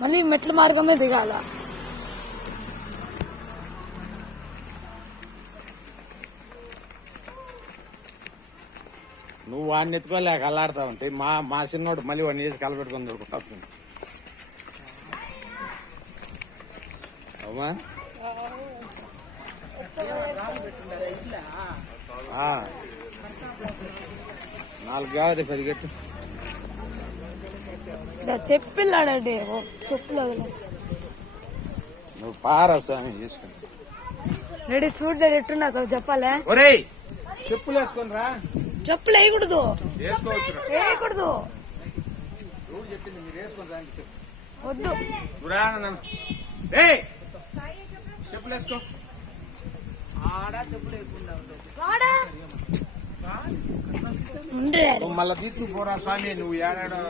మళ్ళీ మెట్ల మార్గమే దిగాల. నువ్వు వాడిని ఎత్తుకోలేక అల్లాడుతా ఉంటే మా చిన్నోడు మళ్ళీ వాడిని చేసి కలబెట్టుకొని దొరుకుతుంది. అమ్మా 4 కాదు 10 గట్టు చెప్పిల్లాడండి చెప్పులు నువ్వు పారా స్వామి చేసుకుని రెడీ చూడ ఎట్టు నాకు చెప్పాలే. ఒరేయ్ చెప్పులు వేసుకొని రా. చెప్పులు వేయకూడదు, వేసుకోవచ్చు వేయకూడదు. ఎవరు చెప్పింది మీరు వేసుకొని రా చెప్పు. వద్దు చెప్పులు వేసుకో. మళ్ళా తీసుకుపోరా స్వామి నువ్వు ఏడాడో